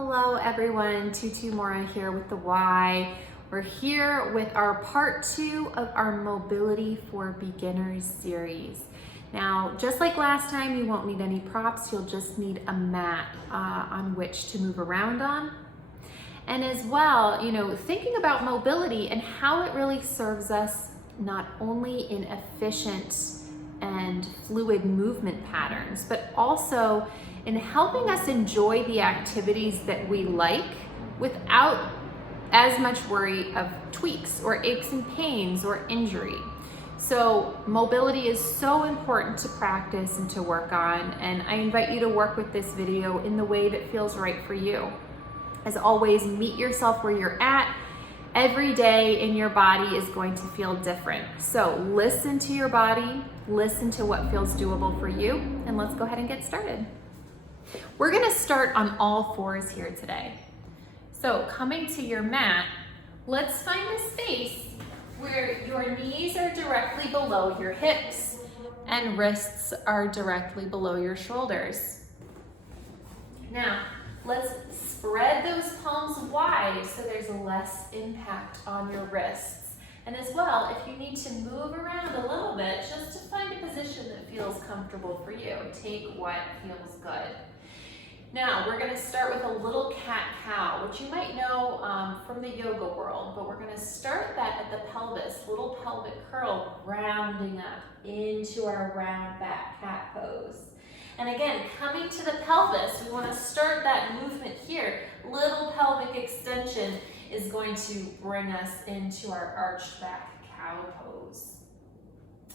Hello everyone, Tutu Mora here with the Y. We're here with our part 2 of our Mobility for Beginners series. Now, just like last time, you won't need any props, you'll just need a mat on which to move around on. And as well, thinking about mobility and how it really serves us not only in efficient and fluid movement patterns, but also in helping us enjoy the activities that we like without as much worry of tweaks or aches and pains or injury. So mobility is so important to practice and to work on, and I invite you to work with this video in the way that feels right for you. As always, meet yourself where you're at. Every day in your body is going to feel different. So listen to your body, listen to what feels doable for you, and let's go ahead and get started. We're gonna start on all fours here today. So coming to your mat, let's find a space where your knees are directly below your hips and wrists are directly below your shoulders. Now, let's spread those palms wide so there's less impact on your wrists. And as well, if you need to move around a little bit, just to find a position that feels comfortable for you, take what feels good. Now, we're gonna start with a little cat-cow, which you might know from the yoga world, but we're gonna start that at the pelvis, little pelvic curl, rounding up into our round back cat pose. And again, coming to the pelvis, we wanna start that movement here. Little pelvic extension is going to bring us into our arched back cow pose.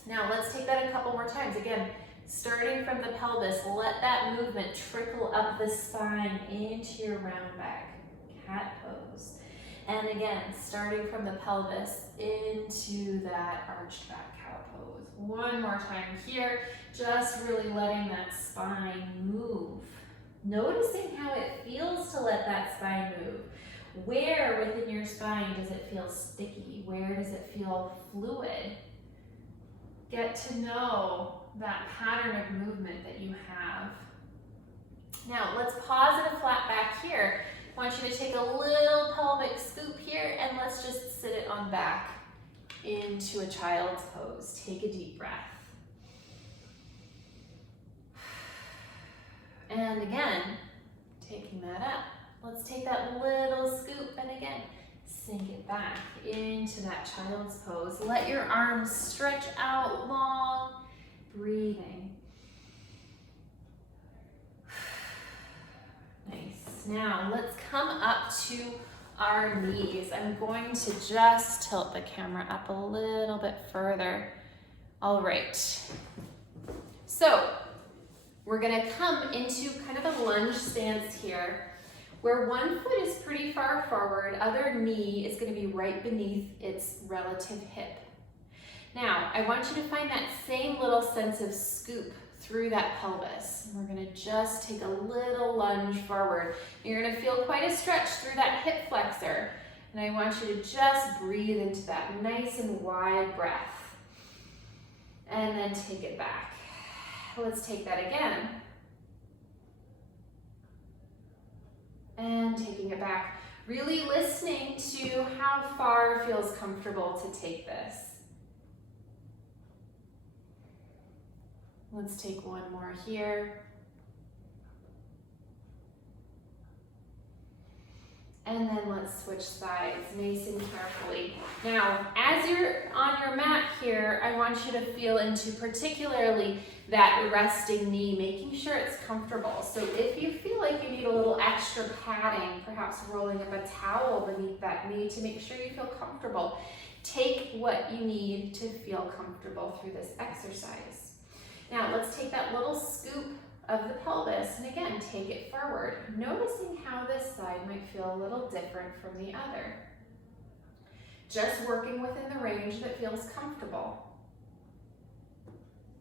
Now, let's take that a couple more times. Again, starting from the pelvis, let that movement trickle up the spine into your round back cat pose. And again, starting from the pelvis into that arched back cow pose. One more time here, just really letting that spine move. Noticing how it feels to let that spine move. Where within your spine does it feel sticky? Where does it feel fluid? Get to know that pattern of movement that you have. Now, let's pause at a flat back here. I want you to take a little pelvic scoop here and let's just sit it on back into a child's pose. Take a deep breath. And again, taking that up. Let's take that little scoop and again, sink it back into that child's pose. Let your arms stretch out long, breathing. Nice. Now let's come up to our knees. I'm going to just tilt the camera up a little bit further. All right. So we're gonna come into kind of a lunge stance here, where one foot is pretty far forward, other knee is gonna be right beneath its relative hip. Now, I want you to find that same little sense of scoop through that pelvis. We're gonna just take a little lunge forward. You're gonna feel quite a stretch through that hip flexor. And I want you to just breathe into that nice and wide breath. And then take it back. Let's take that again. And taking it back. Really listening to how far feels comfortable to take this. Let's take one more here. And then let's switch sides nice and carefully. Now, as you're on your mat here, I want you to feel into particularly that resting knee, making sure it's comfortable. So if you feel like you need a little extra padding, perhaps rolling up a towel beneath that knee to make sure you feel comfortable, take what you need to feel comfortable through this exercise. Now, let's take that little scoop of the pelvis and again, take it forward, noticing how this side might feel a little different from the other. Just working within the range that feels comfortable.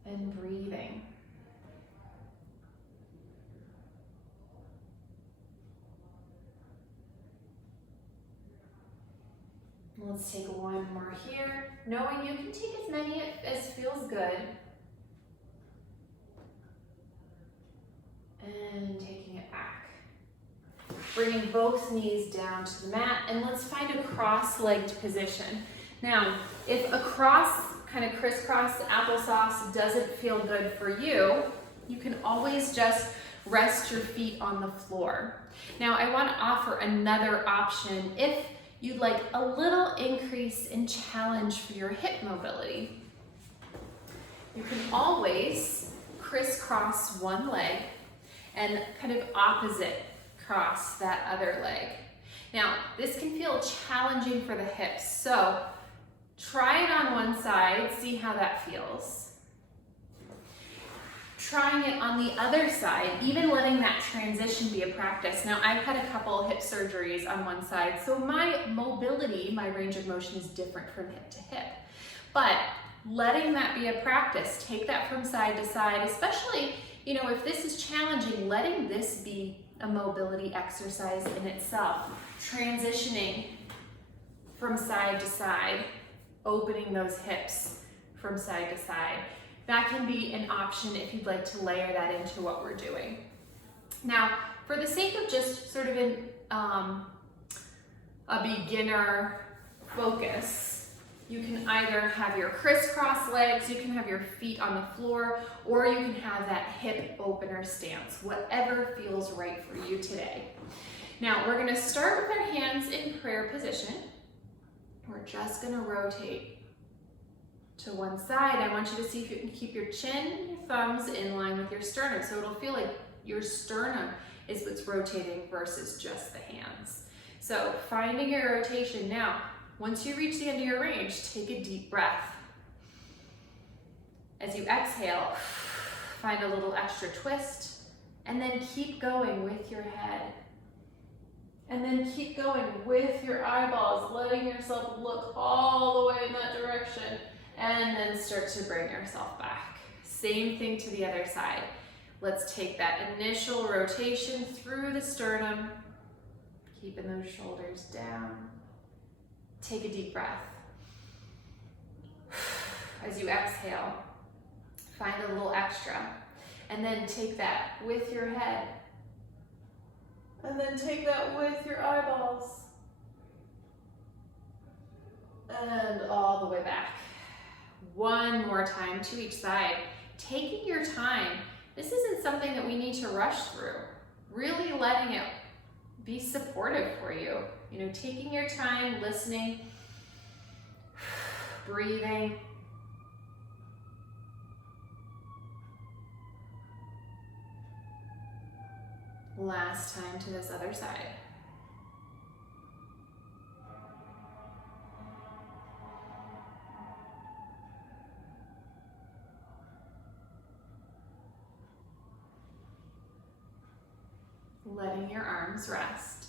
And breathing. Let's take one more here, knowing you can take as many as feels good. And taking it back. bringing both knees down to the mat, and let's find a cross-legged position. Now, if a cross, kind of crisscross applesauce doesn't feel good for you, you can always just rest your feet on the floor. Now, I want to offer another option if you'd like a little increase in challenge for your hip mobility. You can always crisscross one leg and kind of opposite cross that other leg. Now, this can feel challenging for the hips, so try it on one side, see how that feels. Trying it on the other side, even letting that transition be a practice. Now, I've had a couple hip surgeries on one side, so my mobility, my range of motion is different from hip to hip. But letting that be a practice, take that from side to side, especially, you know, if this is challenging, letting this be a mobility exercise in itself. Transitioning from side to side, opening those hips from side to side. That can be an option if you'd like to layer that into what we're doing. Now, for the sake of just sort of a beginner focus, you can either have your crisscross legs, you can have your feet on the floor, or you can have that hip opener stance, whatever feels right for you today. Now, we're gonna start with our hands in prayer position. We're just gonna rotate to one side. I want you to see if you can keep your chin, your thumbs in line with your sternum, so it'll feel like your sternum is what's rotating versus just the hands. So finding your rotation. Now, once you reach the end of your range, take a deep breath. As you exhale, find a little extra twist, and then keep going with your head. And then keep going with your eyeballs, letting yourself look all the way in that direction, and then start to bring yourself back. Same thing to the other side. Let's take that initial rotation through the sternum, keeping those shoulders down. Take a deep breath. As you exhale, find a little extra, and then take that with your head. And then take that with your eyeballs. And all the way back. One more time to each side. Taking your time. This isn't something that we need to rush through. Really letting it be supportive for you. You know, taking your time, listening, breathing. Last time to this other side. Letting your arms rest.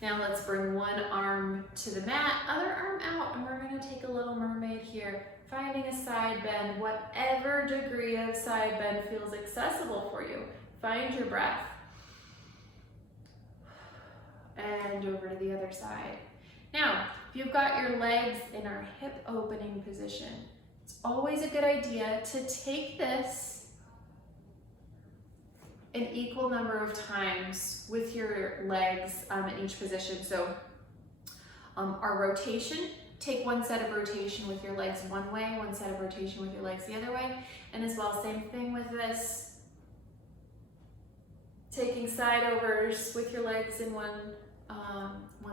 Now let's bring one arm to the mat, other arm out, and we're going to take a little mermaid here, finding a side bend, whatever degree of side bend feels accessible for you. Find your breath. And over to the other side. Now, if you've got your legs in our hip opening position, it's always a good idea to take this an equal number of times with your legs in each position. So our rotation, take one set of rotation with your legs one way, one set of rotation with your legs the other way, and as well, same thing with this. Taking side overs with your legs in one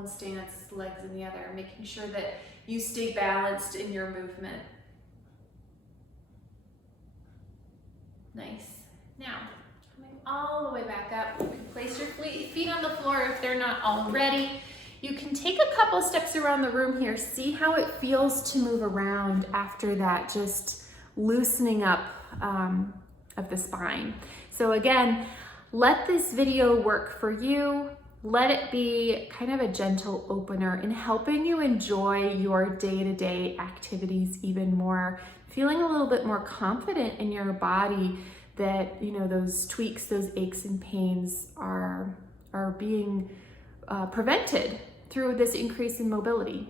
stance, legs in the other, making sure that you stay balanced in your movement. Nice. Now, coming all the way back up, you can place your feet on the floor if they're not already. You can take a couple steps around the room here, see how it feels to move around after that, just loosening up of the spine. So again, let this video work for you. Let it be kind of a gentle opener in helping you enjoy your day-to-day activities even more, feeling a little bit more confident in your body that, you know, those tweaks, those aches and pains are being prevented through this increase in mobility.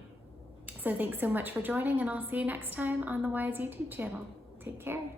So thanks so much for joining, and I'll see you next time on the Wise YouTube channel. Take care.